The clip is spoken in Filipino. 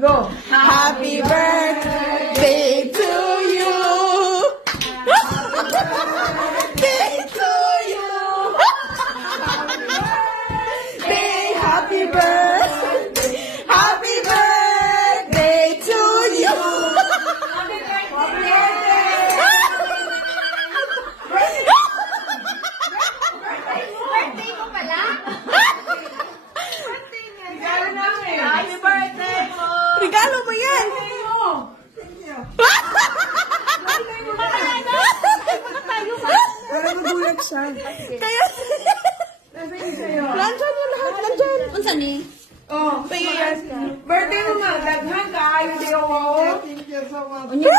go. Happy birthday to you. Birthday to you. Happy birthday. Happy birthday to you. Birthday ko pala. Regalo namin. Happy birthday mo. Regalo mo yan. Para magulat siya. Kaya, Nasaan sa'yo? nandyan yung lahat. Nandyan. Unsan ni? Oh, Sige yan. birthday mo nga. Daghan ka. Ayaw di ako. Unya.